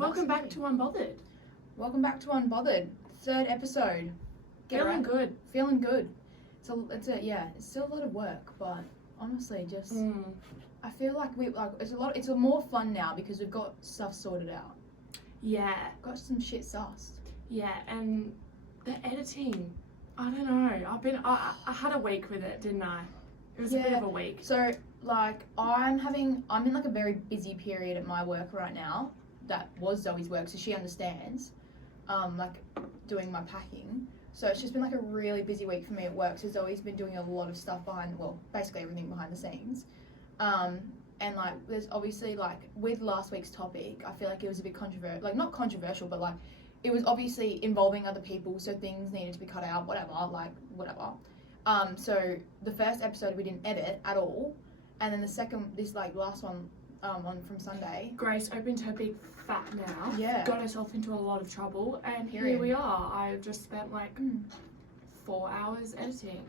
Welcome back to Unbothered. Welcome back to Unbothered. Third episode. Feeling good. Feeling good. It's still a lot of work, but honestly, just I feel like it's more fun now because we've got stuff sorted out. Yeah. Got some shit sussed. Yeah, and the editing. I don't know. I had a week with it, didn't I? It was a bit of a week. So like I'm in like a very busy period at my work right now. That was Zoe's work, so she understands. Like doing my packing. So it's just been like a really busy week for me at work. So Zoe's been doing a lot of stuff basically everything behind the scenes. And like there's obviously like with last week's topic, I feel like it was a bit controversial, like not controversial, but like it was obviously involving other people, so things needed to be cut out, whatever. So the first episode we didn't edit at all, and then this last one on from Sunday. Grace opened her big fat mouth. Yeah. Got herself into a lot of trouble, and Period. here we are. I've just spent like 4 hours editing,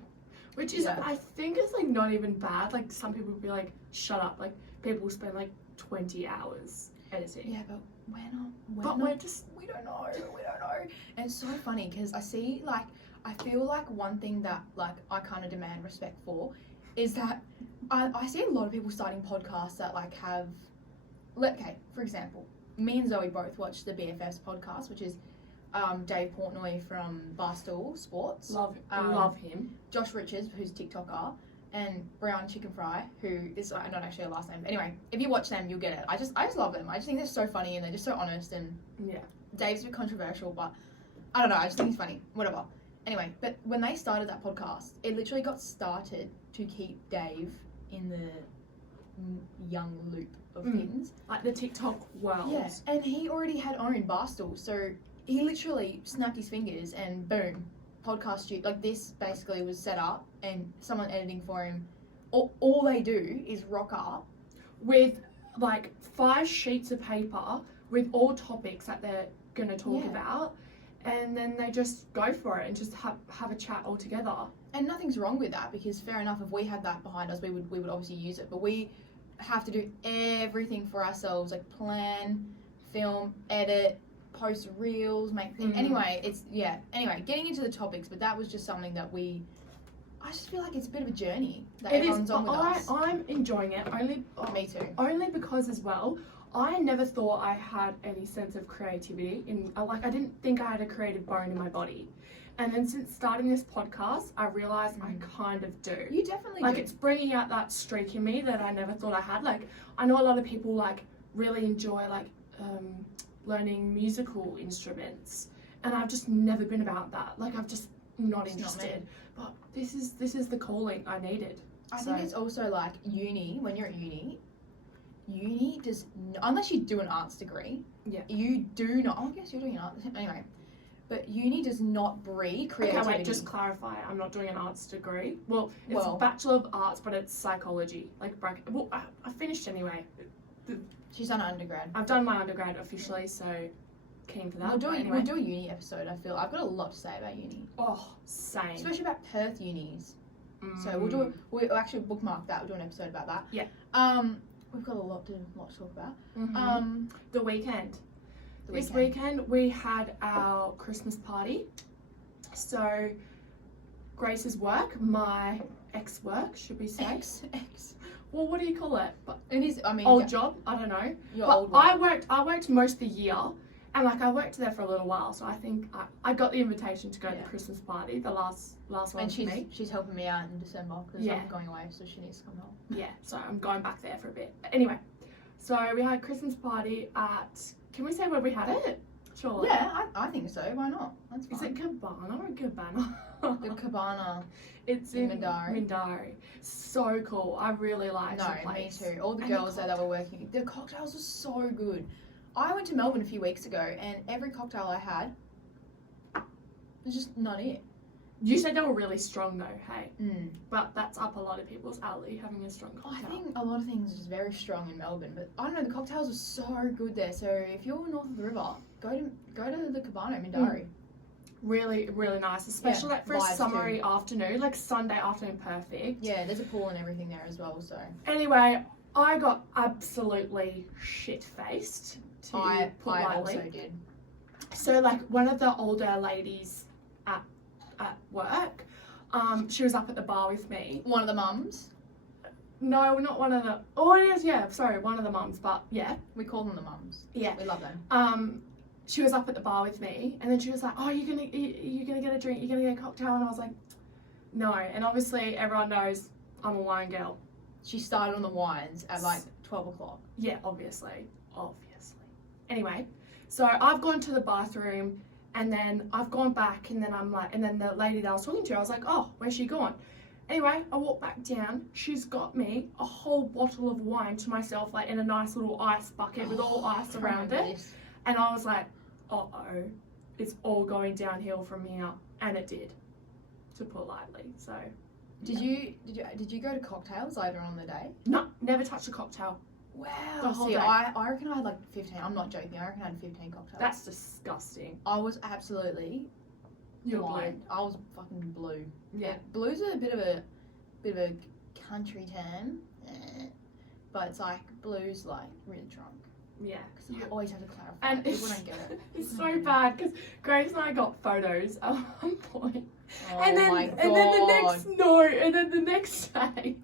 which is I think it's like not even bad. Like some people would be like, shut up. Like people spend like 20 hours editing. Yeah, but we don't know. And it's so funny because I feel like one thing that like I kind of demand respect for is that I see a lot of people starting podcasts that like have, okay, for example, me and Zoe both watched the BFFs podcast, which is Dave Portnoy from Barstool Sports. Love him. Josh Richards, who's a TikToker, and Brianna Chicken Fry, who is not actually a last name. But anyway, if you watch them, you'll get it. I just love them. I just think they're so funny and they're just so honest. And yeah, Dave's a bit controversial, but I don't know. I just think he's funny. Whatever. Anyway, but when they started that podcast, it literally got started to keep Dave in the young loop of things. Like the TikTok world. Yeah, and he already had owned Barstool, so he literally snapped his fingers and boom, podcast shoot. Like this basically was set up and someone editing for him. All they do is rock up with like 5 sheets of paper with all topics that they're going to talk about, and then they just go for it and just have a chat all together. And nothing's wrong with that because fair enough, if we had that behind us, we would obviously use it, but we have to do everything for ourselves, like plan, film, edit, post reels, make things. Anyway, getting into the topics, but that was just something that I just feel like it's a bit of a journey that everyone's on with us. I'm enjoying it Me too. Only because as well, I never thought I had any sense of creativity I didn't think I had a creative bone in my body. And then since starting this podcast, I realised I kind of do. You definitely do. It's bringing out that streak in me that I never thought I had. Like, I know a lot of people like really enjoy like learning musical instruments, and I've just never been about that. Like, I've just not interested. But this is the calling I needed. I think it's also like uni. When you're at uni does unless you do an arts degree. Yeah. You do not. I guess you're doing an art anyway. But uni does not breed creativity. Okay, wait, just clarify. I'm not doing an arts degree. Well, it's a Bachelor of Arts, but it's psychology. Like, I finished anyway. She's done undergrad. I've done my undergrad officially, so keen for that. We'll do a uni episode, I feel. I've got a lot to say about uni. Oh, same. Especially about Perth unis. So we'll actually bookmark that. We'll do an episode about that. Yeah. We've got a lot to talk about. The weekend. This weekend we had our Christmas party. So Grace's work, my ex-work, should we say? Ex. Well, what do you call it? But it is. I mean, old job. I don't know. Old work. I worked most of the year, and like I worked there for a little while. So I think I got the invitation to go to the Christmas party, the last one. And for me. she's helping me out in December because I'm going away, so she needs to come home. Yeah. So I'm going back there for a bit. Anyway, so we had a Christmas party at. Can we say where we had it? Sure. Yeah, I think so. Why not? That's fine. Is it Cabana or Cabana? The Cabana. It's in Mindari. So cool. I really liked the place. Me too. All the girls that were working, the cocktails were so good. I went to Melbourne a few weeks ago and every cocktail I had was just not it. You said they were really strong though, hey? But that's up a lot of people's alley, having a strong cocktail. I think a lot of things is very strong in Melbourne, but I don't know, the cocktails are so good there. So if you're north of the river, go to the Cabana, Mindari. Really, really nice, especially like for a summery afternoon, like Sunday afternoon, perfect. Yeah, there's a pool and everything there as well, so. Anyway, I got absolutely shit-faced to I put lightly. also did. So like one of the older ladies at work, she was up at the bar with me. One of the mums. No, not one of the. Oh, it is. Yeah, sorry, one of the mums. But yeah, We call them the mums. yeah. We love them. She was up at the bar with me, and then she was like, "Oh, you're gonna get a drink? You're gonna get a cocktail?" And I was like, "No." And obviously, everyone knows I'm a wine girl. She started on the wines at like 12 o'clock. Yeah, obviously. Anyway, so I've gone to the bathroom, and then I've gone back, and then I'm like, and then the lady that I was talking to, I was like, "Oh, where's she gone?" Anyway, I walk back down. She's got me a whole bottle of wine to myself, like in a nice little ice bucket with all ice around it. This. And I was like, uh-oh, it's all going downhill from here. And it did, to put lightly. So, Did you go to cocktails later on the day? no, never touched a cocktail. Wow. The whole See, day. I reckon I had like 15. I'm not joking. I reckon I had 15 cocktails. That's disgusting. I was absolutely You're blind. I was fucking blue. Yeah. Blue's a bit of a country term, but it's like blue's like really drunk. Yeah. Because you always have to clarify. And People don't get it. It's so bad because Grace and I got photos at one point. Oh and then my god. and then the next day,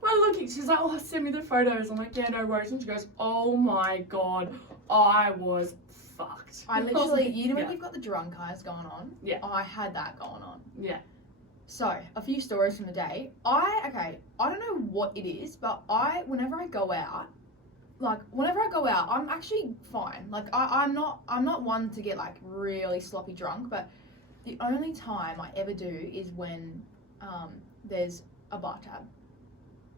we're looking, she's like, "Oh, send me the photos." I'm like, "Yeah, no worries." And she goes, "Oh my god, I was fucked." I was literally, like, you know when yeah. you've got the drunk eyes going on? Yeah. I had that going on. Yeah. So, a few stories from the day. I don't know what it is, but whenever I go out, I'm actually fine. Like, I'm not one to get, like, really sloppy drunk, but the only time I ever do is when, there's a bar tab.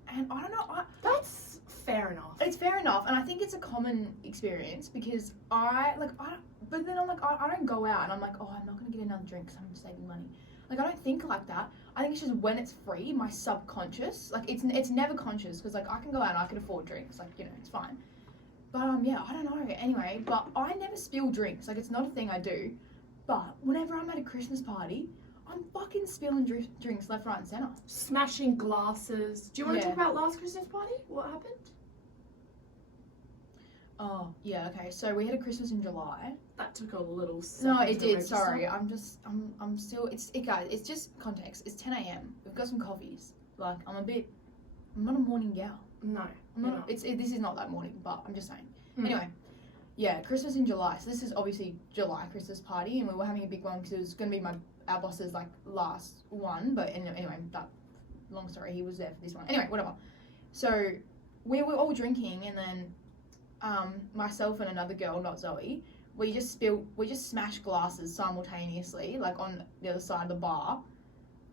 And I don't know, That's fair enough. it's fair enough, and I think it's a common experience because but then I'm like, I don't go out and I'm like, "Oh, I'm not gonna get another drink because I'm saving money." Like, I don't think like that. I think it's just when it's free, my subconscious, like, it's never conscious because, like, I can go out and I can afford drinks, like, you know, it's fine. But, yeah, I don't know. Anyway, but I never spill drinks. Like, it's not a thing I do. But whenever I'm at a Christmas party, I'm fucking spilling drinks left, right, and centre. Smashing glasses. Do you want to Yeah. talk about last Christmas party? What happened? Oh, yeah, okay. So we had a Christmas in July. That took a little No, second it to did. register. Sorry, I'm still. Guys. It's just context. It's 10 a.m. We've got some coffees. Like, I'm not a morning gal. No. I'm you're not. This is not that morning, but I'm just saying. Mm. Anyway, yeah, Christmas in July. So this is obviously July Christmas party, and we were having a big one because it was going to be our boss's like last one. But anyway, that long story. He was there for this one. Anyway, whatever. So we were all drinking, and then myself and another girl, not Zoe, we just smashed glasses simultaneously, like on the other side of the bar.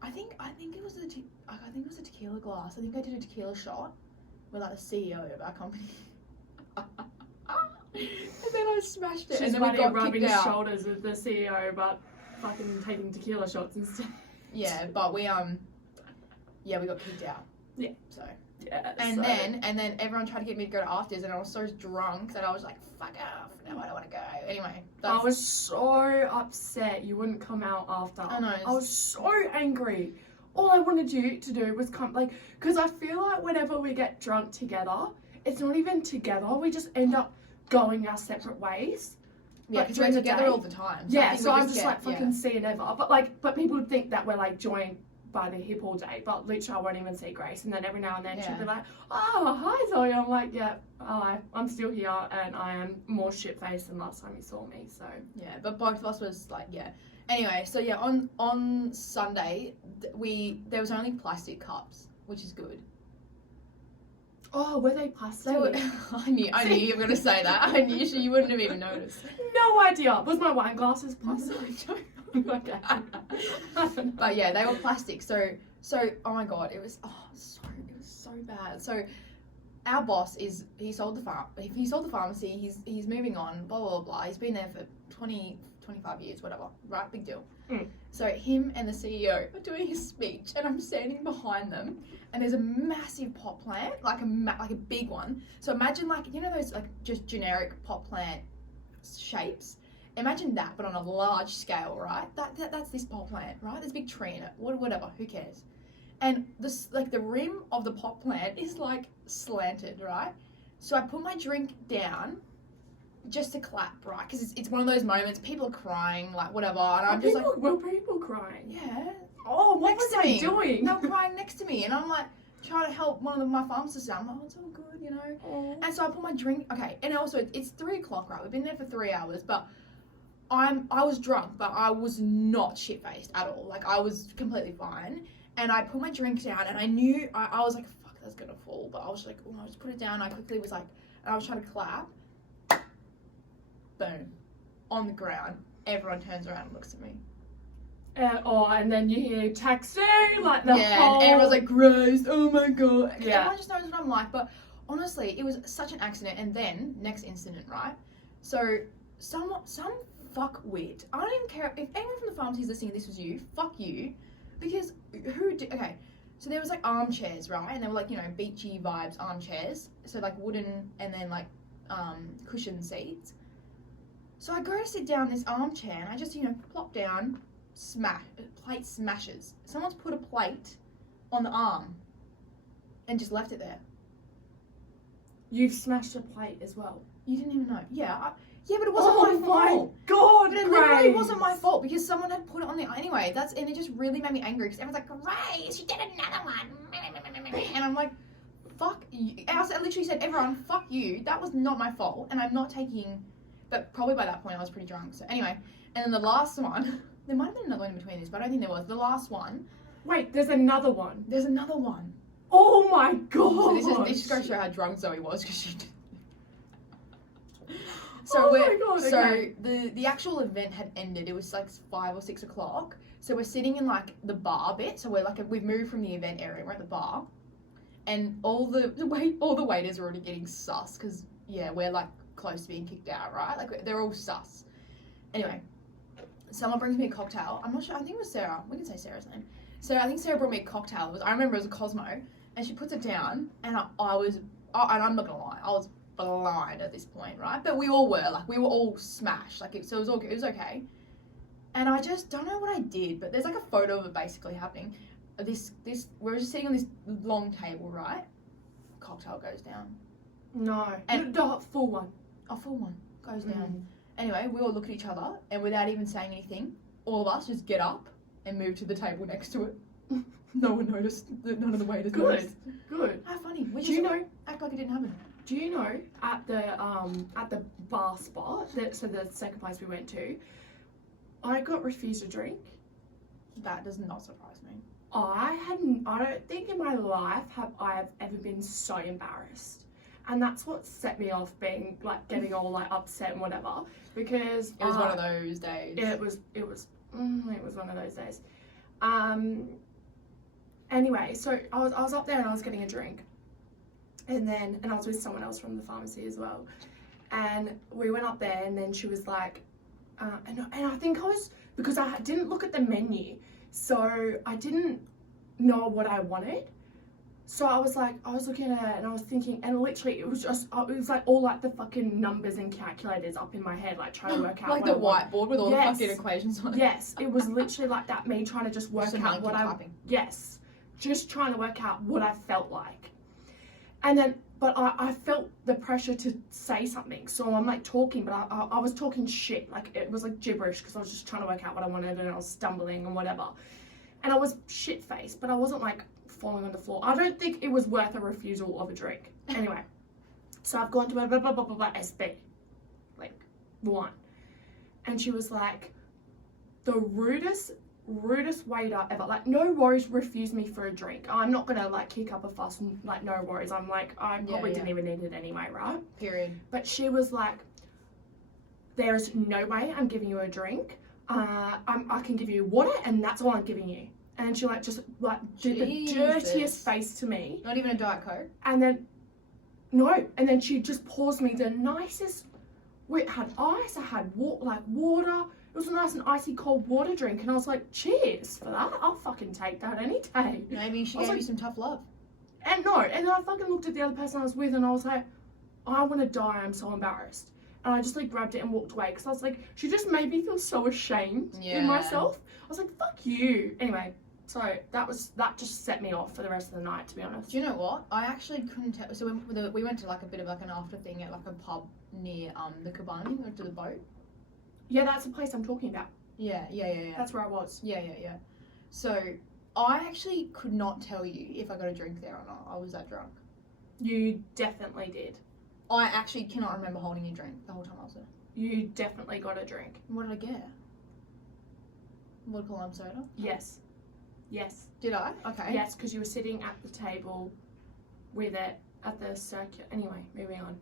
I think it was a tequila glass. I think I did a tequila shot with like the CEO of our company. And then I smashed it, She's and then we running got rubbing kicked out. shoulders with the CEO, but fucking taking tequila shots instead. Yeah, but we got kicked out. Yeah. So Yeah. and then everyone tried to get me to go to afters, and I was so drunk that I was like, "Fuck off! No, I don't want to go." Anyway, I was so upset you wouldn't come out after. I know. I was so angry. All I wanted you to do was come, like, because I feel like whenever we get drunk together, it's not even together. We just end up going our separate ways. yeah, like, because we're during the together day. all the time. Yeah, I think so we I'm just like fucking see you never. But people would think that we're like joined by the hip all day. But literally, I won't even see Grace. And then every now and then she'll be like, "Oh, hi Zoe." I'm like, "Yeah, hi. I'm still here, and I am more shit faced than last time you saw me." So Yeah, but both of us was like, yeah. Anyway, so yeah, on Sunday there was only plastic cups, which is good. oh, were they plastic? They were, I knew you were gonna say that. I knew you wouldn't have even noticed. No idea. Was my wine glasses plastic? Okay. But yeah, they were plastic. So oh my god, it was so bad. So our boss he sold the pharmacy. He's moving on. Blah blah blah. He's been there for 25 years, whatever. Right, big deal. Mm. So him and the CEO are doing his speech, and I'm standing behind them, and there's a massive pot plant, like a big one. So imagine like those like just generic pot plant shapes. Imagine that, but on a large scale, right? That's this pot plant, right? There's a big tree in it. Whatever, who cares? And this, like, the rim of the pot plant is like slanted, right? So I put my drink down, just to clap, right? Because it's one of those moments, people are crying, like, whatever, and I'm just like, were people crying? yeah. Oh, What next was to I me. doing? They were crying next to me, and I'm like, trying to help one of my pharmacists out. I'm like, oh, it's all good, you know? Oh. And so I put my drink, okay, and also, it's 3 o'clock, right? We've been there for 3 hours, but I was drunk, but I was not shit-faced at all. Like, I was completely fine. And I put my drink down, and I knew, I was like, fuck, that's gonna fall. But I was like, oh, I just put it down. I quickly was like, and I was trying to clap. Boom. On the ground. Everyone turns around and looks at me. And then you hear taxi, like the yeah, whole... and everyone's like, Grace, oh my god. Yeah. Everyone just knows what I'm like. But honestly, it was such an accident. And then, next incident, right? So, some fuckwit. I don't even care if anyone from the pharmacy is listening and this was you, fuck you. Because okay, so there was like armchairs, right? And they were like, you know, beachy vibes armchairs. So like wooden and then like cushion seats. So I go to sit down in this armchair and I just, you know, plop down, plate smashes. Someone's put a plate on the arm and just left it there. You've smashed a plate as well. You didn't even know. Yeah, but it wasn't my fault. God, But it literally wasn't my fault because someone had put it on the anyway. And it just really made me angry because everyone's like, Grace, you did another one. And I'm like, fuck you. I literally said, everyone, fuck you. That was not my fault, and I'm not taking. But probably by that point I was pretty drunk. So anyway, and then the last one, there might have been another one in between this, but I don't think there was. The last one. Wait, there's another one. There's another one. Oh my god. So this just goes to show how drunk Zoe was because she. Oh my God, So okay. the actual event had ended. It was like 5 or 6 o'clock. So we're sitting in like the bar bit. So we're like we've moved from the event area. We're at the bar, and all the waiters are already getting sus because we're like close to being kicked out, right? Like they're all sus. Anyway, someone brings me a cocktail. I'm not sure. I think it was Sarah. We can say Sarah's name. So I think Sarah brought me a cocktail. I remember it was a Cosmo, and she puts it down, and and I'm not gonna lie, I was blind at this point, right? But we all were, like, we were all smashed, like, so it was okay. And I just don't know what I did, but there's like a photo of it basically happening. We're just sitting on this long table, right? Cocktail goes down. No. And the full one. A full one goes down. Anyway, we all look at each other, and without even saying anything, all of us just get up and move to the table next to it. No one noticed. None of the waiters noticed. Good. How funny. We Do just you know? act like it didn't happen. Do you know at the bar spot, so the second place we went to, I got refused a drink. That does not surprise me. I don't think in my life I have ever been so embarrassed, and that's what set me off being like getting all like upset and whatever because It was one of those days. it was one of those days. Anyway, so I was up there and I was getting a drink. And I was with someone else from the pharmacy as well. And we went up there and then she was like, and I think I was, because I didn't look at the menu, so I didn't know what I wanted. So I was looking at it and I was thinking, and literally it was like all like the fucking numbers and calculators up in my head, like trying to work out like what the whiteboard with all the fucking equations on it. Yes, it was literally like that, me trying to just work out what just trying to work out what I felt like. And then, but I felt the pressure to say something. So I'm like talking, but I was talking shit. Like it was like gibberish because I was just trying to work out what I wanted and I was stumbling and whatever. And I was shit-faced, but I wasn't like falling on the floor. I don't think it was worth a refusal of a drink. Anyway, so I've gone to a blah, blah, blah, blah, blah, SB, like one. And she was like, the rudest waiter ever. Like, no worries, refuse me for a drink. I'm not gonna like kick up a fuss and like, no worries. I'm like, I probably didn't even need it anyway, right? Period. But she was like, there's no way I'm giving you a drink. I can give you water and that's all I'm giving you. And she like just like did the dirtiest face to me. Not even a Diet Coke? And then she just pours me the nicest, it had ice, I had water. It was a nice and icy cold water drink, and I was like, cheers for that. I'll fucking take that any day. Maybe she gave you some tough love. And then I fucking looked at the other person I was with, and I was like, I want to die. I'm so embarrassed. And I just like grabbed it and walked away because I was like, she just made me feel so ashamed in myself. I was like, fuck you. Anyway, So that just set me off for the rest of the night, to be honest. Do you know what? I actually couldn't tell. So we went to like a bit of like an after thing at like a pub near the cabana. We went to the boat. Yeah, that's the place I'm talking about. Yeah. That's where I was. Yeah. So I actually could not tell you if I got a drink there or not. I was that drunk. You definitely did. I actually cannot remember holding a drink the whole time I was there. You definitely got a drink. What did I get? Vodka lime soda? Yes. Did I? Okay. Yes, because you were sitting at the table with it at the circuit. Anyway, moving on.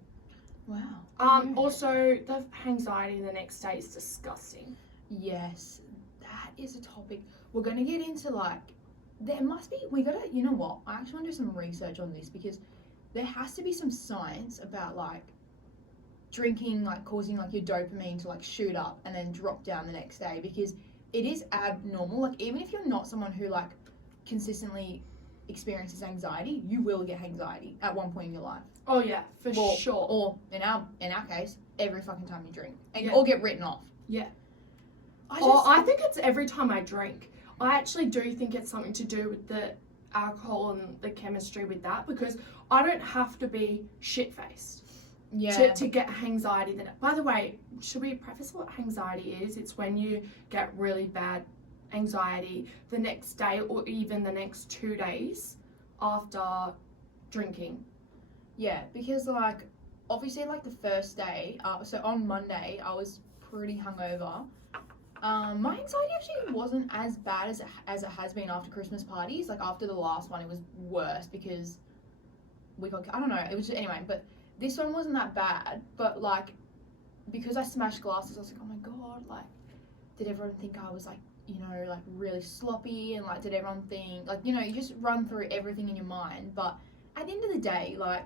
Wow. Also, the anxiety the next day is disgusting. Yes, that is a topic. We're going to get into like, you know what? I actually want to do some research on this because there has to be some science about like drinking, like causing like your dopamine to like shoot up and then drop down the next day because it is abnormal. Like even if you're not someone who like consistently experiences anxiety, you will get anxiety at one point in your life. Oh yeah, for sure. Or in our case, every fucking time you drink, and Yeah. or get written off. Yeah. I I think it's every time I drink. I actually do think it's something to do with the alcohol and the chemistry with that because I don't have to be shit-faced to get anxiety. By the way, should we preface what anxiety is? It's when you get really bad anxiety the next day or even the next 2 days after drinking. Yeah, because like obviously like the first day, so on Monday I was pretty hungover. My anxiety actually wasn't as bad as it has been after Christmas parties. Like after the last one, it was worse because I don't know. It was anyway, but this one wasn't that bad. But like because I smashed glasses, I was like, oh my god, like did everyone think I was like, you know, like really sloppy and like did everyone think like, you know, you just run through everything in your mind. But at the end of the day, like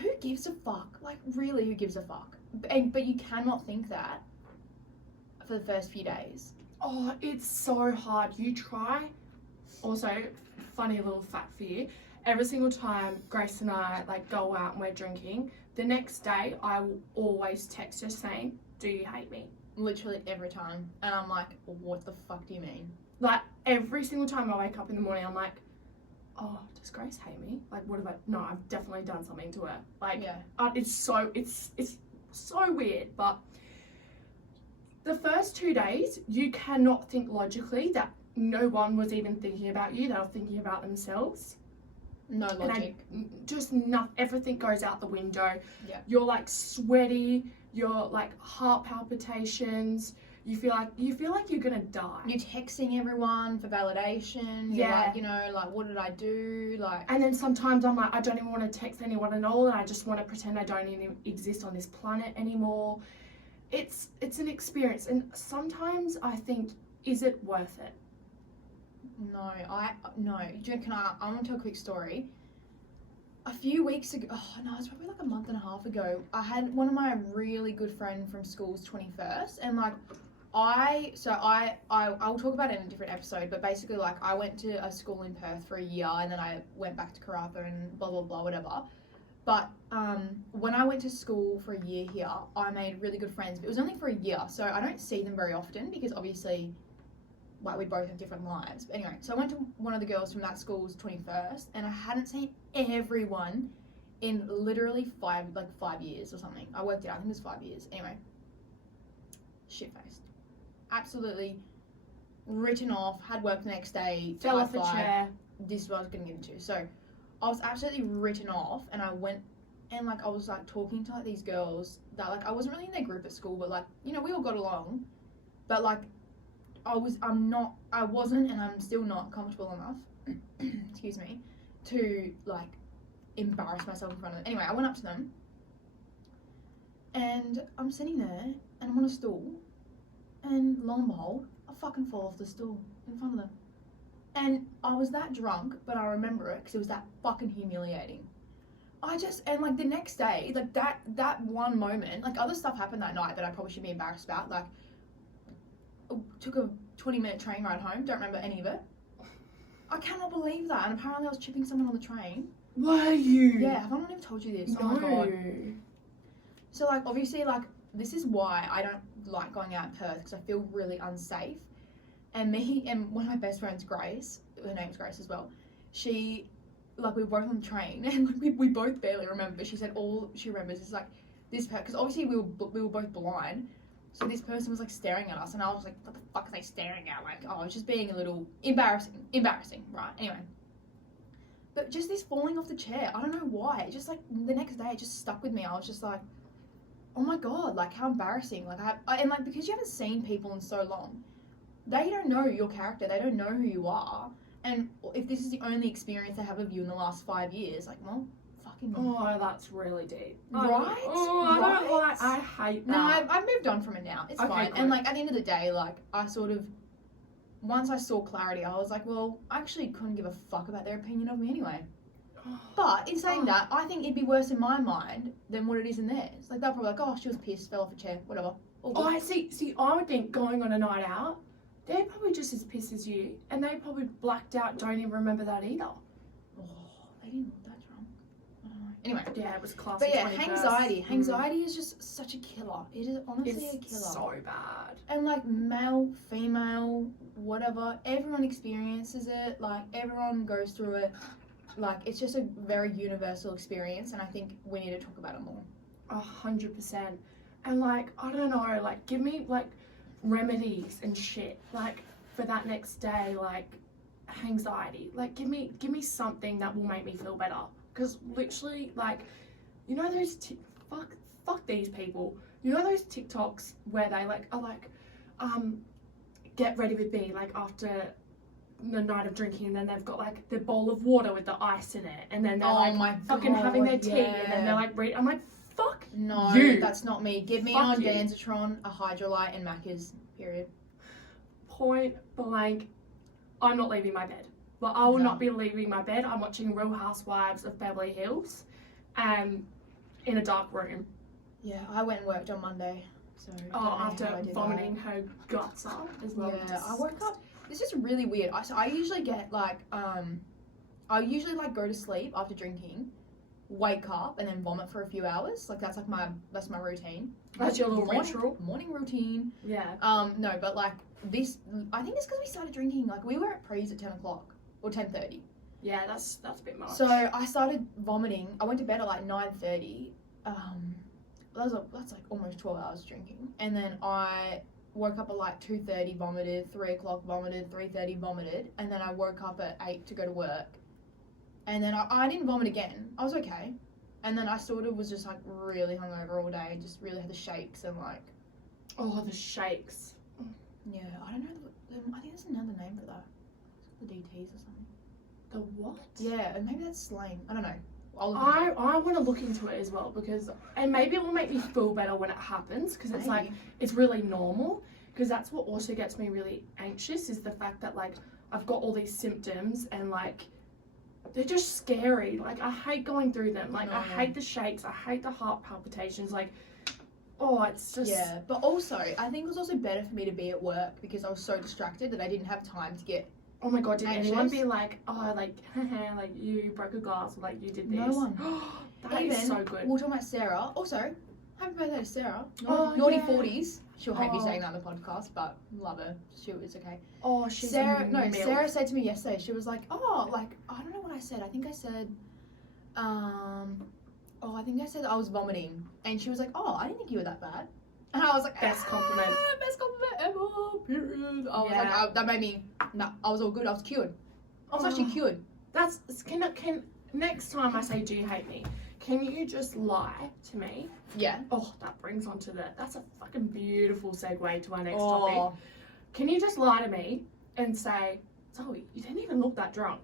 who gives a fuck? Like really, who gives a fuck? But you cannot think that for the first few days. Oh, it's so hard. You try. Also, funny little fact for you. Every single time Grace and I like go out and we're drinking, the next day I will always text her saying, "Do you hate me?" Literally every time. And I'm like, what the fuck do you mean? Like every single time I wake up in the morning, I'm like, oh, does Grace hate me? Like, what have I? No, I've definitely done something to her. Like, yeah. It's so weird. But the first 2 days, you cannot think logically that no one was even thinking about you. They were thinking about themselves. No logic. Everything goes out the window. Yeah. You're like sweaty. You're like heart palpitations. You feel like you're gonna die. You're texting everyone for validation. You're like, you know, like what did I do? Like. And then sometimes I'm like, I don't even want to text anyone at all, and I just want to pretend I don't even exist on this planet anymore. It's an experience, and sometimes I think, is it worth it? No. Can I want to tell a quick story. A few weeks ago, it was probably like a month and a half ago, I had one of my really good friends from school's 21st, and like I'll talk about it in a different episode, but basically like I went to a school in Perth for a year and then I went back to Karratha and blah blah blah whatever. But when I went to school for a year here, I made really good friends, but it was only for a year, so I don't see them very often because obviously like we both have different lives. But anyway, so I went to one of the girls from that school's 21st and I hadn't seen everyone in literally 5 years or something. I worked it out, I think it was 5 years. Anyway, shit-faced. Absolutely written off, had work the next day, Fell off the chair. This is what I was going to get into. So I was absolutely written off and I went and like I was like talking to like these girls that like I wasn't really in their group at school, but like, you know, we all got along. But like I wasn't and I'm still not comfortable enough excuse me, to like embarrass myself in front of them. Anyway, I went up to them and I'm sitting there and I'm on a stool and lo and behold, I fucking fall off the stool in front of them. And I was that drunk, but I remember it because it was that fucking humiliating. And like the next day, like that one moment, like other stuff happened that night that I probably should be embarrassed about. Like took a 20-minute train ride home, don't remember any of it. I cannot believe that. And apparently I was chipping someone on the train. Were you? Yeah, have I not even told you this? No. Oh my god. So like obviously like this is why I don't like going out in Perth because I feel really unsafe. and me and one of my best friends, Grace, her name's Grace as well, she, like, we were both on the train, and like, we both barely remember, but she said all she remembers is, like, this person, because obviously we were both blind, so this person was, like, staring at us, and I was like, what the fuck are they staring at? Like, oh, it's just being a little embarrassing, right? Anyway. But just this falling off the chair, I don't know why, it just, like, the next day, it just stuck with me. I was just like, oh my god, like, how embarrassing. Like, and, like, because you haven't seen people in so long, they don't know your character, they don't know who you are, and if this is the only experience they have of you in the last 5 years, like, well, fucking... Oh, that's really deep. Right? I don't like, I hate that. No, I've moved on from it now, it's Okay, fine. good. And, like, at the end of the day, like, I sort of, once I saw clarity, I was like, well, I actually couldn't give a fuck about their opinion of me anyway. But in saying that, I think it'd be worse in my mind than what it is in theirs. Like, they're probably like, oh, she was pissed, fell off a chair, whatever. All good. Oh, I see, I would think going on a night out, they're probably just as pissed as you, and they probably blacked out, don't even remember that either. Oh, they didn't look that drunk. I don't know. Anyway. Yeah, it was classic. But yeah, 21st. anxiety. Anxiety is just such a killer. It is honestly a It's killer. so bad. And like male, female, whatever, everyone experiences it. Like everyone goes through it. Like it's just a very universal experience, and I think we need to talk about it more. 100%. And like, I don't know, like give me like remedies and shit, like for that next day, like anxiety. Like give me something that will make me feel better. Because literally, like, you know those fuck these people. You know those TikToks where they like are like, get ready with me like after the night of drinking, and then they've got like their bowl of water with the ice in it, and then they're fucking having their tea, and then they're like I'm like, fuck No, you. that's not me. Give me Fuck on you. Danzatron, a Hydrolyte, and Macca's. Period. Point blank, I'm not leaving my bed. Well, I will No. not be leaving my bed. I'm watching Real Housewives of Beverly Hills, in a dark room. Yeah, I went and worked on Monday. So I don't know After how I did vomiting her guts up as well. that. Yeah, I woke up. This is really weird. I usually get like I usually like go to sleep after drinking, wake up and then vomit for a few hours. Like that's my routine. That's your little ritual. Morning routine. Yeah. No, but like this, I think it's because we started drinking. Like we were at Pre's at 10 o'clock or 10:30. Yeah, that's a bit much. So I started vomiting. I went to bed at like 9:30. That's like almost 12 hours drinking, and then I woke up at like 2:30, vomited, 3 o'clock vomited, 3:30 vomited, and then I woke up at 8 to go to work, and then I didn't vomit again. I was okay, and then I sort of was just like really hungover all day, just really had the shakes and like. Oh, the shakes. Yeah, I don't know. I think there's another name for that. The DTs or something. The what? Yeah, and maybe that's slang. I don't know. I'll look I want to look into it as well, because and maybe it will make me feel better when it happens, because it's like it's really normal, because that's what also gets me really anxious, is the fact that like I've got all these symptoms and like they're just scary. Like I hate going through them. Like I hate the shakes, I hate the heart palpitations, like oh, it's just Yeah, but also I think it was also better for me to be at work because I was so distracted that I didn't have time to get. Oh my god, did anyone anxious. be like, oh, like, like you broke a glass, or like you did this? No one. That is so good. We were talking about Sarah. Also, happy birthday to Sarah. Oh, Naughty yeah. 40s. She'll hate me Oh. saying that on the podcast, but love her. It's okay. Oh, she's Sarah, a no, milf. Sarah said to me yesterday, she was like, oh, like, I don't know what I said. I think I said, I think I said I was vomiting. And she was like, oh, I didn't think you were that bad. And I was like, Best compliment. Best compliment ever, period. I was Yeah. like, that made me, I was all good. I was cured. I was actually cured. That's can next time I say, do you hate me? Can you just lie to me? Yeah. Oh, that brings on to that's a fucking beautiful segue to our next Oh. topic. Can you just lie to me and say, Zoe, you didn't even look that drunk.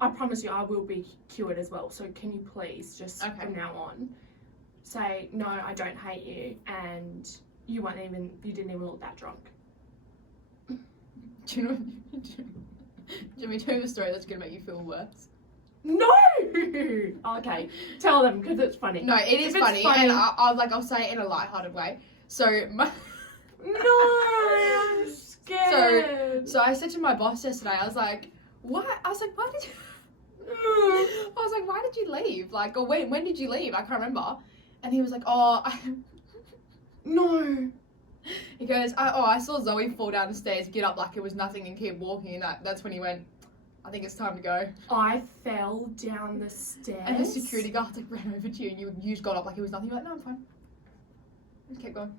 I promise you I will be cured as well. So can you please just from now on say, no, I don't hate you, and you didn't even look that drunk. Do you know? Do you want me to tell you a story that's gonna make you feel worse? No! Okay, tell them, because it's funny. No, it is If it's funny, and I'll say it in a lighthearted way. So No, I'm scared. So I said to my boss yesterday, I was like, "What?" I was like, "Why did you?" I was like, "Why did you leave? Like, or when did you leave? I can't remember." And he was like, "Oh, No. He goes, I saw Zoe fall down the stairs, get up like it was nothing and keep walking. And that's when he went, I think it's time to go. I fell down the stairs. And the security guard like ran over to you and you just got up like it was nothing. You're like, no, I'm fine. Just keep going.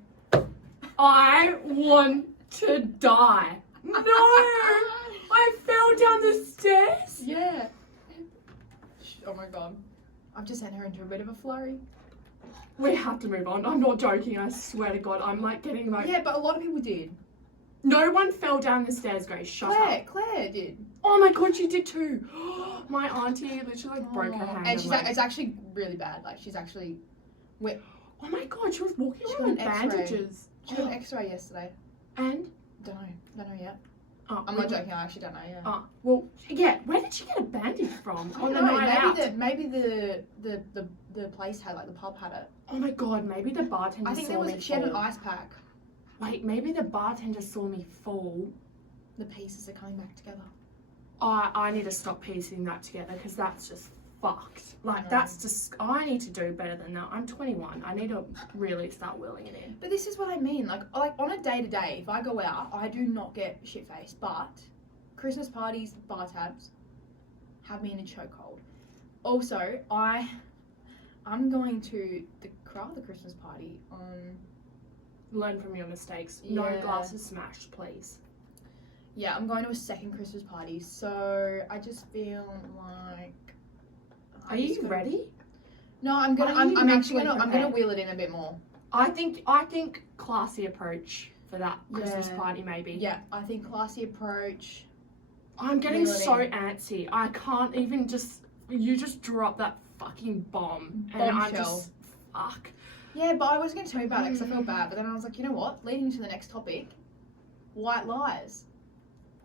I want to die. No! I fell down the stairs. Yeah. Oh my god. I've just sent her into a bit of a flurry. We have to move on. I'm not joking. I swear to God. I'm like getting like... Yeah, but a lot of people did. No one fell down the stairs, Grace. Shut up. Claire did. Oh my God, she did too. My auntie literally like broke her hand. And she's like, it's actually really bad. Like she's actually... oh my God, she was walking She around with got an X-ray. bandages. She got an X-ray yesterday. And? Don't know yet. Oh, I'm not joking. I actually don't know yet. Oh, well, yeah. Where did she get a bandage from? I On don't the know. night out? Maybe the place had like the pub had it. Oh my God, maybe the bartender I think saw me she had an fall. ice pack. Wait, maybe the bartender saw me fall. The pieces are coming back together. I need to stop piecing that together because that's just fucked. Like, No. that's just... I need to do better than that. I'm 21. I need to really start wheeling it in. But this is what I mean. Like on a day to day, if I go out, I do not get shit faced. But Christmas parties, bar tabs, have me in a chokehold. Also, I'm going to the Christmas party on... Learn from your mistakes. No Yeah. glasses smashed, please. Yeah, I'm going to a second Christmas party, so I just feel like. Are you ready? No, I'm gonna. Are you I'm actually mentally gonna. I'm gonna prepared? wheel it in a bit more. I think classy approach for that Christmas Yeah. party maybe. Yeah, I think classy approach. I'm getting Wheel it so in. antsy. I can't even just... You just dropped that fucking bomb. And I'm Bombshell. just... Fuck. Yeah, but I was gonna tell you about it because I felt bad, but then I was like, you know what? Leading to the next topic, white lies.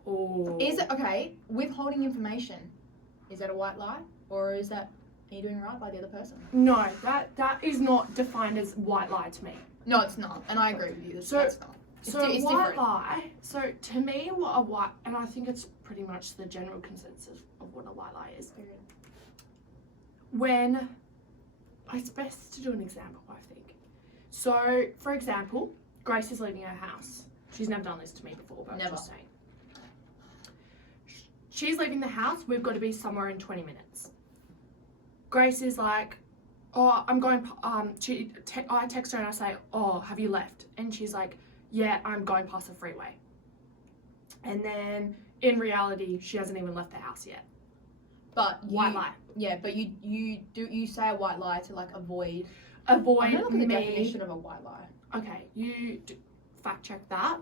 Oh. Is it okay? Withholding information. Is that a white lie, or is that are you doing right by the other person? No, that is not defined as white lie to me. No, it's not, and I agree with you. So- That's not. It's, So it's white different. lie. So to me, what a white, and I think it's pretty much the general consensus of what a white lie is. When it's best to do an example, I think. So, for example, Grace is leaving her house. She's never done this to me before, but Never. I'm just saying. She's leaving the house. We've got to be somewhere in 20 minutes. Grace is like, oh, I'm going. I text her and I say, oh, have you left? And she's like, yeah, I'm going past the freeway. And then in reality, she hasn't even left the house yet. But White lie. Yeah, but you say a white lie to like avoid. Avoid I'm gonna look at the me. definition of a white lie. Okay, fact check that.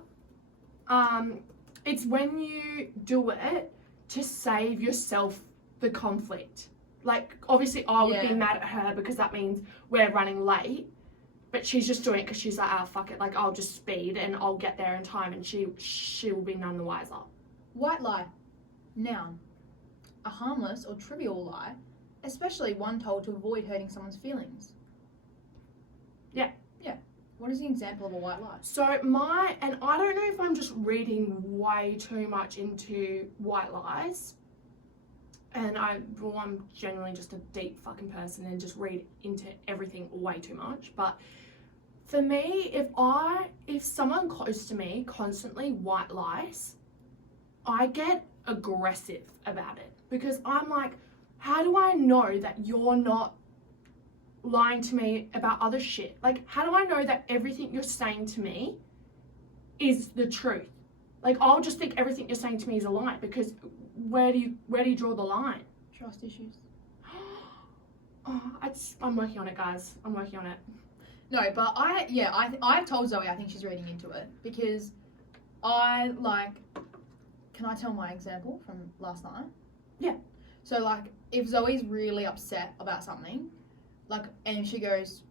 It's when you do it to save yourself the conflict. Like, obviously, I would be Yeah. mad at her because that means we're running late. But she's just doing it because she's like, fuck it. Like, I'll just speed and I'll get there in time, and she will be none the wiser. White lie. Noun. A harmless or trivial lie, especially one told to avoid hurting someone's feelings. Yeah. Yeah. What is the example of a white lie? So and I don't know if I'm just reading way too much into white lies. And I'm generally just a deep fucking person and just read into everything way too much. But for me, if someone close to me constantly white lies, I get aggressive about it. Because I'm like, how do I know that you're not lying to me about other shit? Like, how do I know that everything you're saying to me is the truth? Like, I'll just think everything you're saying to me is a lie, because where do you draw the line? Trust issues. Oh, I'm working on it, guys. I'm working on it. No, but I've told Zoe I think she's reading into it because I like. Can I tell my example from last night? Yeah. So like, if Zoe's really upset about something, like, and she goes,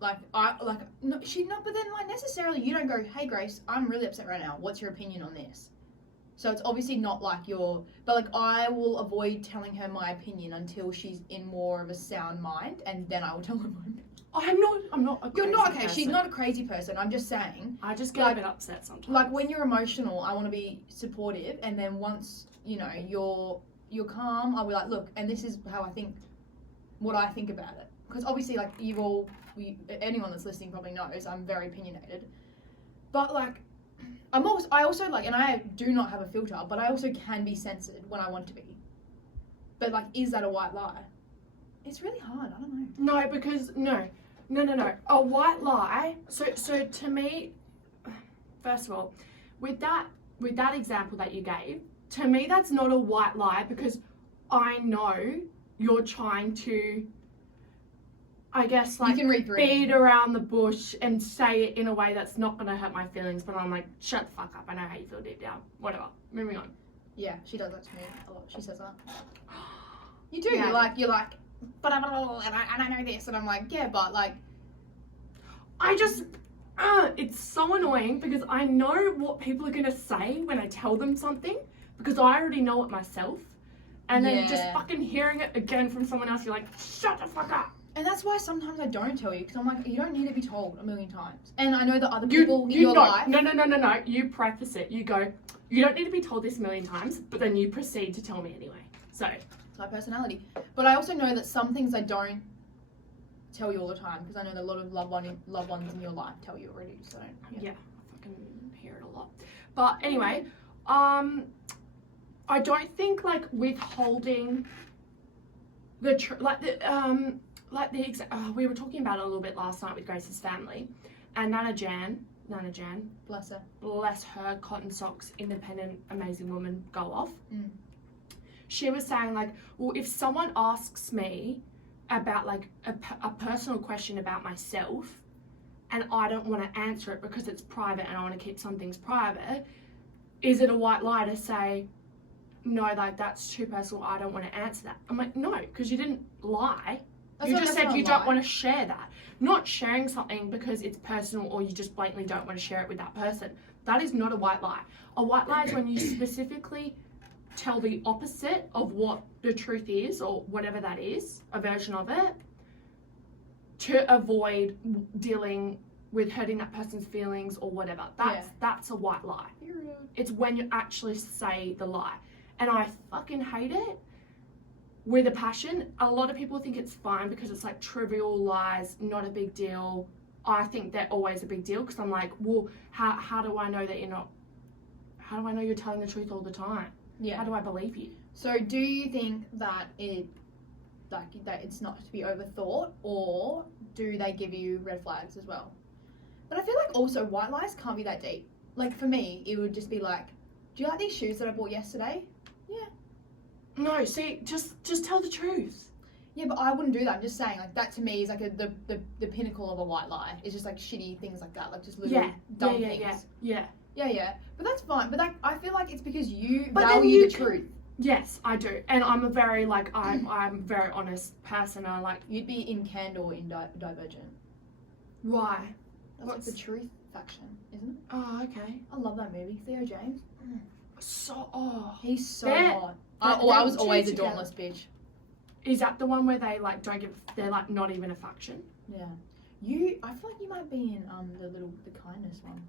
like, no, but then like necessarily you don't go, hey Grace, I'm really upset right now. What's your opinion on this? So it's obviously not like but like I will avoid telling her my opinion until she's in more of a sound mind, and then I will tell her my opinion. I'm not a You're crazy not okay. person. She's not a crazy person. I'm just saying. I just get like- a bit upset sometimes. Like when you're emotional, I want to be supportive, and then once you know you're calm, I'll be like, look, and this is how I think, what I think about it. Because obviously, like anyone that's listening probably knows, I'm very opinionated. But like, I also like, and I do not have a filter, but I also can be censored when I want to be. But like, is that a white lie? It's really hard. I don't know. No, because no. A white lie. So to me, first of all, with that example that you gave, to me that's not a white lie because I know you're trying to, I guess, like, You can read through it. beat around the bush and say it in a way that's not going to hurt my feelings, but I'm like, shut the fuck up. I know how you feel deep down. Whatever. Moving on. Yeah, she does that to me a lot. She says that. You do. Yeah. You're like, but and I know this, and I'm like, yeah, but like, I just, it's so annoying because I know what people are going to say when I tell them something because I already know it myself. And then just Yeah. fucking hearing it again from someone else, you're like, shut the fuck up. and that's why sometimes I don't tell you because I'm like, you don't need to be told a million times. And I know that other You people in your know, life. no. You preface it. You go, you don't need to be told this a million times, but then you proceed to tell me anyway. So, It's my personality. But I also know that some things I don't tell you all the time because I know that a lot of loved ones in your life tell you already. So yeah, I fucking hear it a lot. But anyway, I don't think like withholding the we were talking about it a little bit last night with Grace's family, and Nana Jan, bless her. bless her, cotton socks, independent, amazing woman, go off. Mm. She was saying like, well, if someone asks me about like a personal question about myself, and I don't want to answer it because it's private and I want to keep some things private, is it a white lie to say, no, like that's too personal, I don't want to answer that? I'm like, no, because you didn't lie. You just said you don't want to share that. Not sharing something because it's personal or you just blatantly don't want to share it with that person. That is not a white lie. A white lie is when you specifically tell the opposite of what the truth is or whatever that is, a version of it, to avoid dealing with hurting that person's feelings or whatever. That's a white lie. It's when you actually say the lie. And I fucking hate it with a passion. A lot of people think it's fine because it's like trivial lies, not a big deal. I think they're always a big deal because I'm like, well, how do I know that you're not, how do I know you're telling the truth all the time? Yeah. How do I believe you? So do you think that that it's not to be overthought, or do they give you red flags as well? But I feel like also white lies can't be that deep. Like for me, it would just be like, do you like these shoes that I bought yesterday? Yeah. No, see, just tell the truth. Yeah, but I wouldn't do that. I'm just saying, like, that to me is like the pinnacle of a white lie. It's just like shitty things like that, like just little dumb things. Yeah. But that's fine. But I feel like it's because you But then value you the truth. Yes, I do. And I'm a very, like, I'm a very honest person. I like, You'd be in Candor in Divergent. why? That's like the truth faction, isn't it? Oh, okay. I love that movie. Theo James. He's so They're- hot. they're I was two always a together. dauntless bitch. Is that the one where they, like, they're, like, not even a faction? Yeah. I feel like you might be in the kindness one.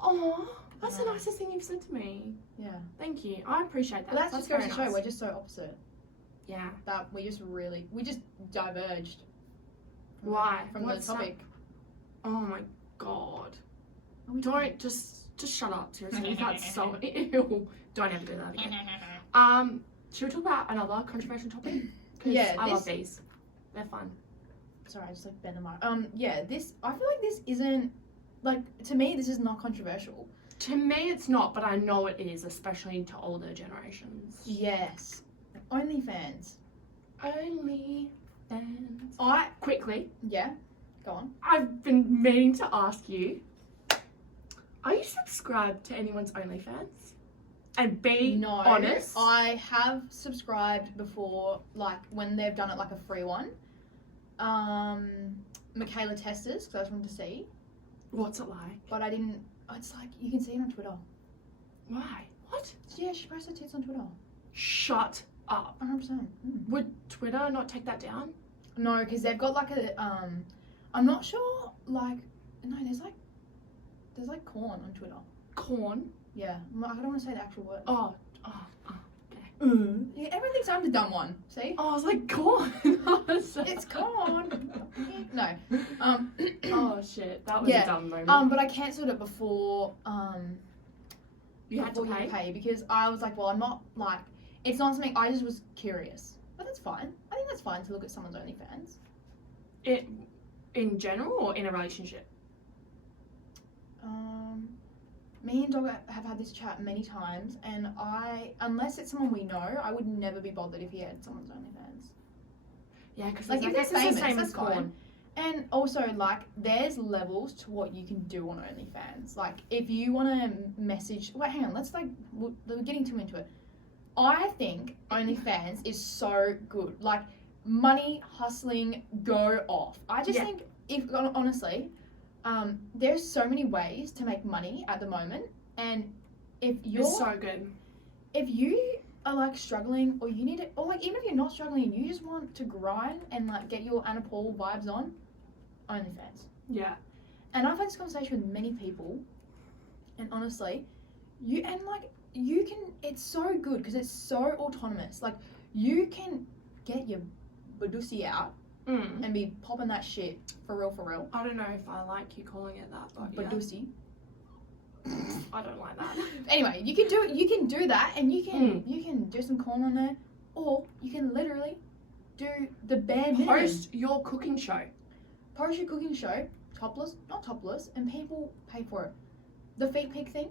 Oh, that's the Yeah. nicest thing you've said to me. Yeah. Thank you. I appreciate that. But that's just goes very to show nice. we're just so opposite. Yeah. That we just diverged. Why? From What's the that? topic. Oh my god. Are we Don't just shut up, seriously. That's so ew. Don't ever do that again. Should we talk about another controversial topic? 'Cause Yeah, I love these. They're fun. Sorry, I just like bend the mic. I feel like this isn't to me this is not controversial. To me, it's not, but I know it is, especially to older generations. Yes. OnlyFans. Only fans. Quickly, Yeah. Go on. I've been meaning to ask you, are you subscribed to anyone's OnlyFans? And be No, honest. I have subscribed before, like when they've done it like a free one. Michaela Testers, because I just wanted to see, What's it like? but I didn't. It's like you can see it on Twitter. Why? What? Yeah, she posted tits on Twitter. Shut up. 100%. Would Twitter not take that down? No, because they've got like a I'm not sure. Like no, there's corn on Twitter. Corn? Yeah, I don't want to say the actual word. Okay. Yeah, everyone thinks I'm the dumb one. See? I was like, corn. It's corn. No. Oh shit, that was Yeah, a dumb moment. But I cancelled it before. You had to before you pay? because I was like, well, I'm not like, it's not something. I just was curious, but that's fine. I think that's fine to look at someone's OnlyFans. It in general or in a relationship? Me and Dog have had this chat many times, and unless it's someone we know, I would never be bothered if he had someone's OnlyFans. Yeah, because Like, I if guess they're it's the famous, same as that's fine. corn. And also, like, there's levels to what you can do on OnlyFans. Like, if you want to message... Wait, hang on. Let's, like... We're getting too into it. I think OnlyFans is so good. Like, money, hustling, go off. I just think, honestly, there's so many ways to make money at the moment. And if you're... It's so good. If you are, like, struggling, or you need it... Or, like, even if you're not struggling and you just want to grind and, like, get your Anna Paul vibes on, OnlyFans. Yeah. And I've had this conversation with many people, and honestly, you can, it's so good because it's so autonomous. Like, you can get your badusi out and be popping that shit for real. I don't know if I like you calling it that, but Badusi. I don't like that. Anyway, you can do that, and you can do some corn on there, or you can literally do the bare minimum. Post your cooking show. Post your cooking show, topless, not topless, and people pay for it. The feet pic thing,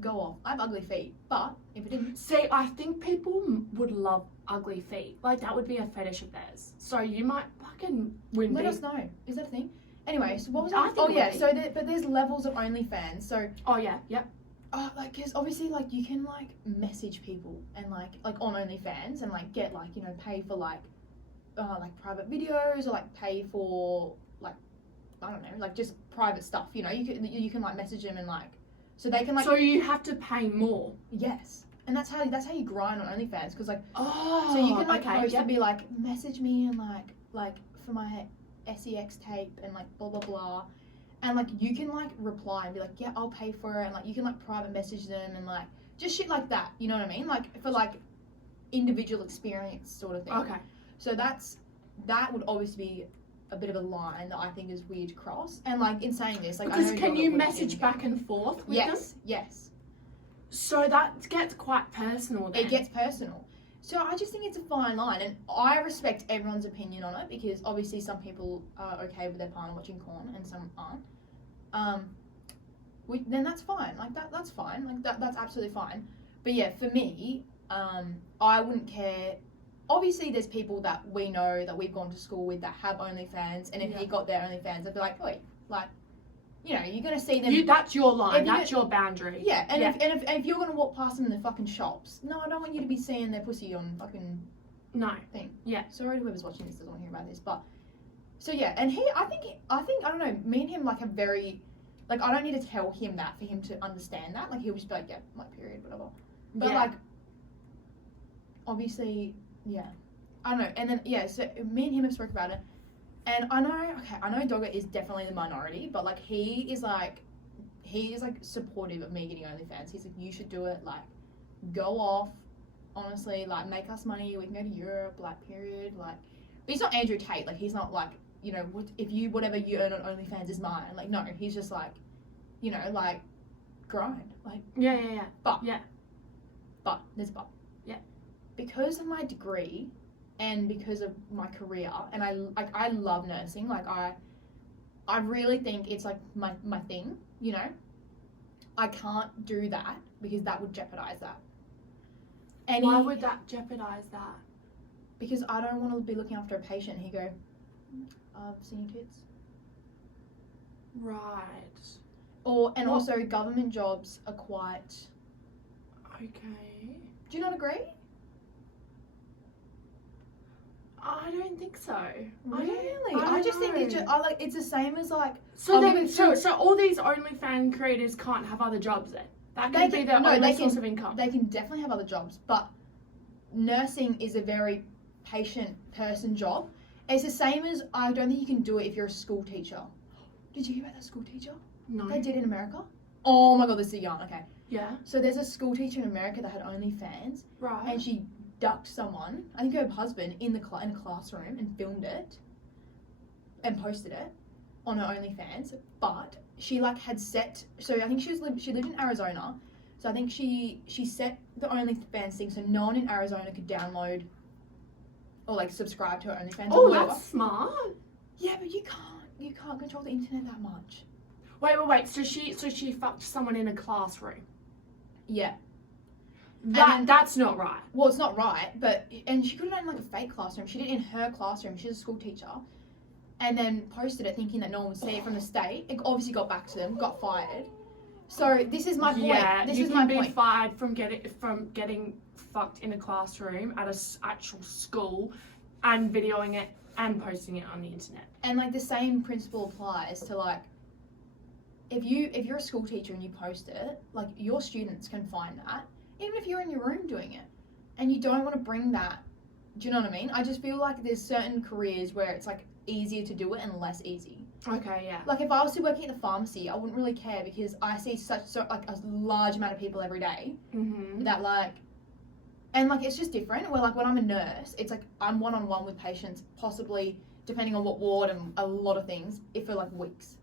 go off. I have ugly feet, but if it didn't... See, I think people would love ugly feet. Like, that would be a fetish of theirs. So you might fucking win. Let us know. Is that a thing? Anyway, so what was I I? think Oh it yeah, would be. so but there's levels of OnlyFans. So Oh yeah, yep. like, because obviously, like, you can, like, message people and like on OnlyFans and, like, get, like, you know, pay for, like private videos, or, like, pay for, like, I don't know, like, just private stuff, you know. You can like message them and, like, so they can, like... So you have to pay more. Yes. And that's how you grind on OnlyFans, because, like, Oh, so you can, like, okay, post yep. and be like, message me and, like for my sex tape and, like, blah blah blah, and, like, you can, like, reply and be like, yeah, I'll pay for it, and, like, you can, like, private message them and, like, just shit like that, you know what I mean? Like, for, like, individual experience sort of thing. Okay. So that would obviously be a bit of a line that I think is weird to cross. And, like, in saying this, like, Because I know can Dogger you would message think- back and forth with them? Yes. So that gets quite personal then. It gets personal. So I just think it's a fine line, and I respect everyone's opinion on it, because obviously some people are okay with their partner watching porn and some aren't. Then that's fine. Like, that's fine. Like, that's absolutely fine. But yeah, for me, I wouldn't care. Obviously, there's people that we know that we've gone to school with that have OnlyFans, and if he got their OnlyFans, I'd be like, wait, like, you know, you're gonna see them. That's your line. If you That's your boundary. Yeah, and if you're gonna walk past them in the fucking shops, no, I don't want you to be seeing their pussy on fucking No. thing. Yeah. Sorry to whoever's watching this doesn't want to hear about this, but so yeah, and I think I don't know, me and him, like, have very, like, I don't need to tell him that for him to understand that. Like, he'll just be like, yeah, like, period, whatever. But like, obviously, yeah, I don't know. And then yeah, so me and him have spoke about it, and I know Dogger is definitely the minority, but, like, he is like supportive of me getting OnlyFans. He's like, you should do it, like, go off, honestly, like, make us money, we can go to Europe, like, period, like. But he's not Andrew Tate, like, he's not like, you know, whatever you earn on OnlyFans is mine, like, no, he's just like, you know, like, grind, like. Yeah. But there's a but. Yeah. Because of my degree and because of my career, and I love nursing, like, I really think it's, like, my thing, you know. I can't do that because that would jeopardize that. And why would that jeopardize that? Because I don't want to be looking after a patient and he go, I've seen your tits. Right. Also government jobs are quite. Okay. Do you not agree? I don't think so. Really? I just think don't know. it's the same as, like. So I'll then, give it so all these OnlyFans creators can't have other jobs then? That could be their only source of income. They can definitely have other jobs, but nursing is a very patient person job. It's the same as, I don't think you can do it if you're a school teacher. Did you hear about that school teacher? No. They did in America? Oh my god, this is a yarn, okay. Yeah. So there's a school teacher in America that had OnlyFans, Right. and she ducked someone, I think her husband, in a classroom and filmed it and posted it on her OnlyFans. But she like had set, so I think she lived in Arizona, so I think she set the OnlyFans thing so no one in Arizona could download or like subscribe to her OnlyFans. Oh, or whatever. that's smart. Yeah, but you can't control the internet that much. Wait. So she fucked someone in a classroom. Yeah. That's not right. Well, it's not right, and she could have done like a fake classroom. She did it in her classroom. She's a school teacher, and then posted it thinking that no one would see it from the state. It obviously got back to them, got fired. So this is my point. Yeah, this you is can my be point. fired from getting fucked in a classroom at an actual school, and videoing it and posting it on the internet. And like the same principle applies to like if you're a school teacher and you post it, like your students can find that. Even if you're in your room doing it and you don't want to bring that, do you know what I mean? I just feel like there's certain careers where it's like easier to do it and less easy. Okay, yeah. Like if I was to work at the pharmacy, I wouldn't really care because I see like a large amount of people every day that like, and like it's just different. Where like when I'm a nurse, it's like I'm one-on-one with patients, possibly depending on what ward and a lot of things, if for like weeks.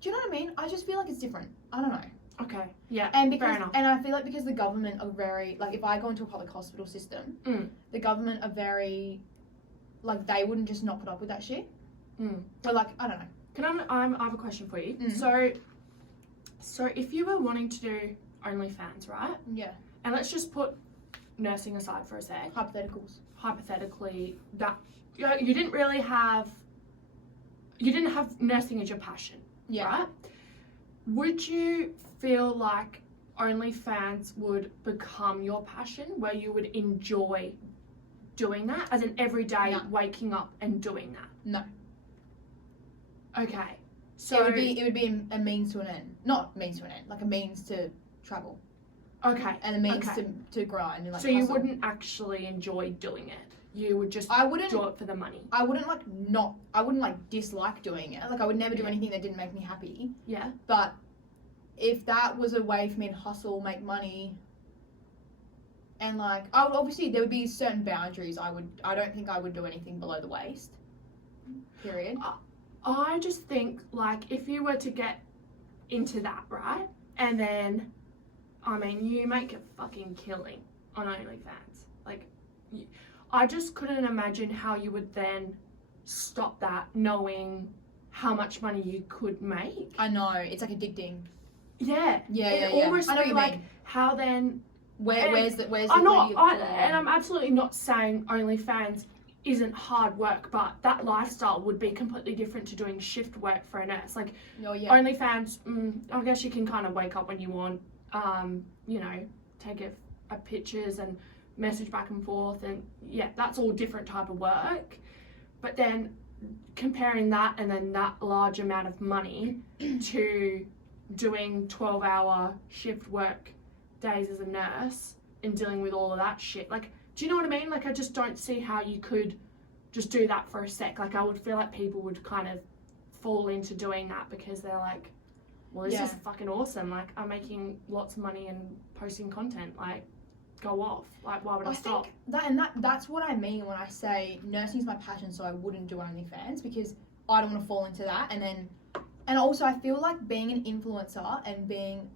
Do you know what I mean? I just feel like it's different. I don't know. Okay, yeah, And fair enough. And I feel like because the government are very, like if I go into a public hospital system, the government are very, like they wouldn't just not put up with that shit. But like, I don't know. I have a question for you. So if you were wanting to do OnlyFans, right? Yeah. And let's just put nursing aside for a sec. Hypotheticals. Hypothetically, that you didn't have nursing as your passion, Yeah. right? Would you feel like OnlyFans would become your passion, where you would enjoy doing that, as in every day waking up and doing that? No. Okay. So it would be a means to an end. Not means to an end, like a means to travel. Okay. And a means to grind and like so you hustle. wouldn't actually enjoy doing it. You would just do it for the money. I wouldn't like dislike doing it. Like I would never do anything that didn't make me happy. Yeah. But if that was a way for me to hustle, make money, and like I would obviously there would be certain boundaries. I don't think I would do anything below the waist. Period. I just think like if you were to get into that, right? And then I mean you make a fucking killing on OnlyFans. Like I just couldn't imagine how you would then stop that knowing how much money you could make. I know, it's like addicting. Yeah. Yeah. Almost I know what be you like mean. how then Where's the and I'm absolutely not saying OnlyFans isn't hard work, but that lifestyle would be completely different to doing shift work for a nurse. Like OnlyFans, I guess you can kind of wake up when you want, take a pictures and message back and forth, and yeah, that's all different type of work. But then comparing that and then that large amount of money to doing 12-hour shift work days as a nurse and dealing with all of that shit, like, do you know what I mean? Like, I just don't see how you could just do that for a sec. Like, I would feel like people would kind of fall into doing that because they're like, well, this is fucking awesome. Like, I'm making lots of money and posting content. Like, go off. Like, why would I stop? Think that's what I mean when I say nursing is my passion, so I wouldn't do OnlyFans, because I don't want to fall into that. And also I feel like being an influencer and being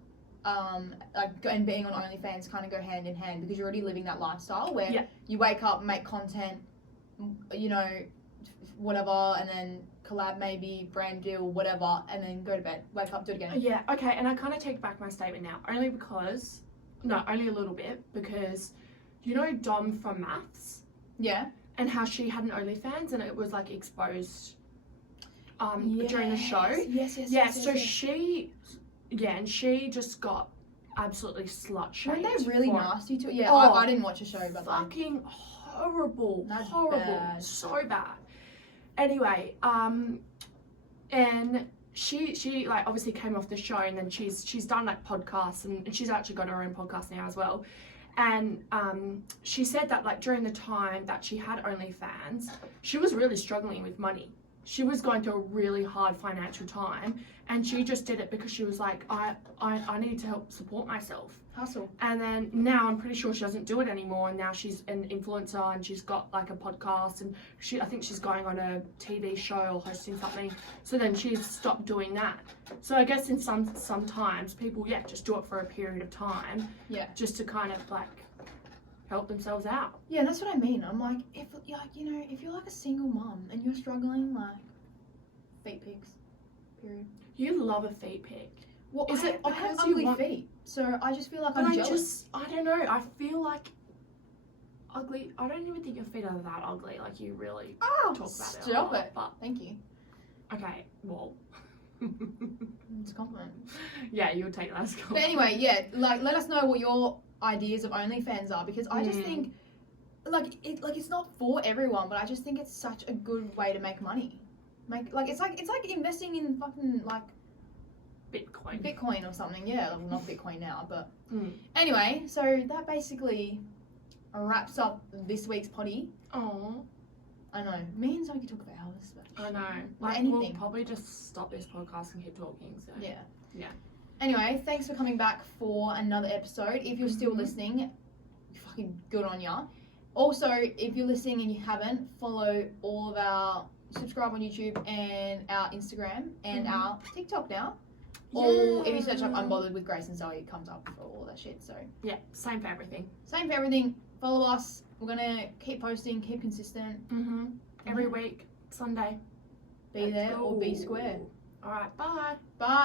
and being on OnlyFans kind of go hand in hand, because you're already living that lifestyle where you wake up, make content, whatever, and then collab maybe, brand deal, whatever, and then go to bed, wake up, do it again. Yeah, okay, and I kind of take back my statement now, only a little bit, because you know Dom from Maths? Yeah. And how she had an OnlyFans and it was like exposed during the show. Yes. And she just got absolutely slut-shamed. Weren't they really nasty to it? Yeah, I didn't watch a show about that. Fucking horrible. That's horrible. bad. So bad. Anyway, and she like obviously came off the show, and then she's done like podcasts, and she's actually got her own podcast now as well. And she said that like during the time that she had OnlyFans, she was really struggling with money. she was going through a really hard financial time, and she just did it because she was like, I need to help support myself. Hustle. And then now I'm pretty sure she doesn't do it anymore, and now she's an influencer and she's got like a podcast, and I think she's going on a TV show or hosting something. So then she's stopped doing that. So I guess in sometimes people just do it for a period of time. Yeah. Just to kind of like help themselves out. Yeah, and that's what I mean. I'm like, if you're like a single mum and you're struggling, like, feet pics, period. You love a feet pic. Well, Is it I have because you ugly want- feet, so I just feel like But I'm jealous. I don't know. I feel like ugly. I don't even think your feet are that ugly. Like you really Oh, talk about it. a stop lot, it. But Thank you. okay, well. It's a compliment. Yeah, you would take that as a But compliment. anyway, yeah, like, let us know what your ideas of OnlyFans are, because I just Mm. think, it's not for everyone, but I just think it's such a good way to make money. It's like investing in fucking like Bitcoin. Bitcoin or something. Yeah, well, not Bitcoin now, but Mm. anyway. So that basically wraps up this week's potty. Oh, I know, me and Zoe could talk for hours. But I know. Or Like, anything. we'll probably just stop this podcast and keep talking. So Yeah. Yeah. Anyway, thanks for coming back for another episode. If you're still Mhm. listening, fucking good on ya. Also, if you're listening and you haven't, follow all of our, subscribe on YouTube and our Instagram and Mhm. our TikTok now. All, if you search up Yeah. Unbothered with Grace and Zoe, it comes up for all that shit. So Yeah, same for everything. same for everything. Follow us. We're gonna keep posting, keep consistent. Every week, Sunday. Be Let's there or be go. square. All right, bye. Bye.